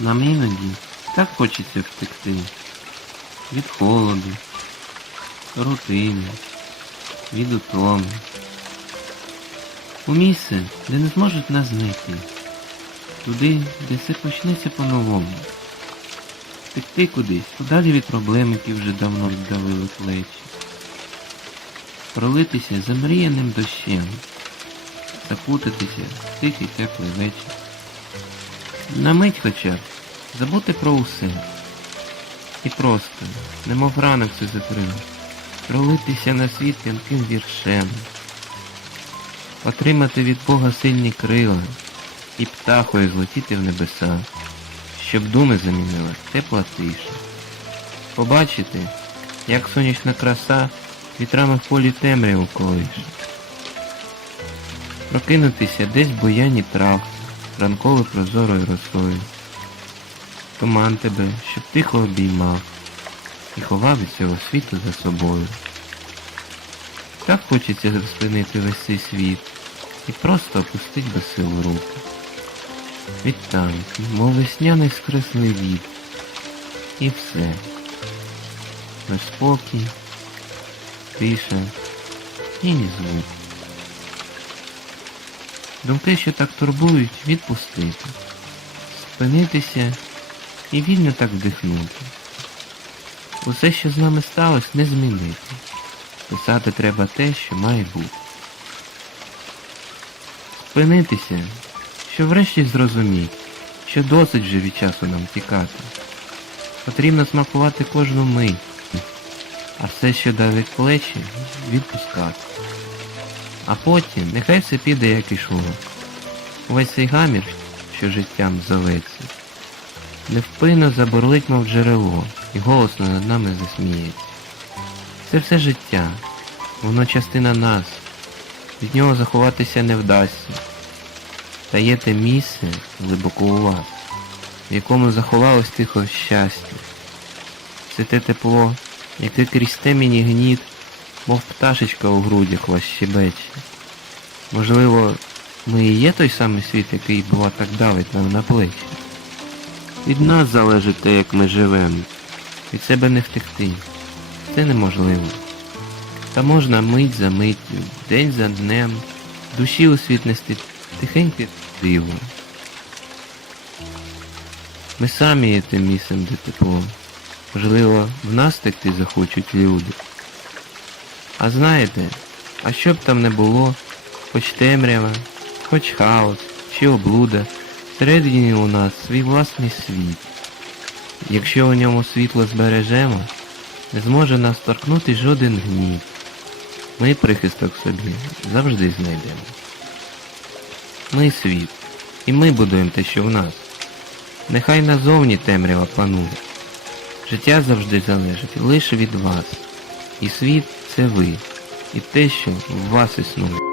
Нам іноді так хочеться втекти від холоду, рутини, від утоми. У місце, де не зможуть нас знайти. Туди, де все почнеться по-новому. Втекти кудись, подалі від проблем, які вже давно віддавили плечі. Пролитися замріяним дощем, закутатися в тихий теплий вечір. На мить хоча б забути про усе. І просто, немов ранок це закрив, пролитися на світ тонким віршем, отримати від Бога сильні крила і птахою злетіти в небеса, щоб думи замінила тепла тиша. Побачити, як сонячна краса вітрами в полі темряву колише. Прокинутися десь в буяні трав, ранково прозорою росою. Туман тебе, щоб тихо обіймав і ховав від цього світу за собою. Так хочеться розпинити весь цей світ і просто опустить без сил руки. Відтанки, мов весняний скреслий від. І все. Лиш спокій, тиша і ні звук. Думки, що так турбують, відпустити, спинитися і вільно так вдихнути. Усе, що з нами сталося, не змінити. Писати треба те, що має бути. Спинитися, що врешті зрозуміти, що досить вже від часу нам тікати. Потрібно смакувати кожну мить, а все, що давить плечі, відпускати. А потім нехай все піде, як ішло. Увесь цей гамір, що життям зоветься, невпинно заборлить, мов джерело, і голосно над нами засміється. Це все життя, воно частина нас, від нього заховатися не вдасться. Та є те місце глибоко у вас, в якому заховалось тихо щастя. Це те тепло, яке крізь темінь і гніт, мов пташечка у грудях вас щебече. Можливо, ми і є той самий світ, який бува так давить нам на плечі. Від нас залежить те, як ми живемо. Від себе не втекти. Це неможливо. Та можна мить за миттю, день за днем, душі у світ нести тихеньке диво. Ми самі є тим місцем, де тепло. Можливо, в нас текти захочуть люди. А знаєте, а що б там не було, хоч темрява, хоч хаос, чи облуда, всередині у нас свій власний світ. Якщо у ньому світло збережемо, не зможе нас торкнути жоден гнів. Ми прихисток собі завжди знайдемо. Ми світ, і ми будуємо те, що в нас. Нехай назовні темрява панує. Життя завжди залежить лише від вас. І світ це ви, і те, що в вас існує.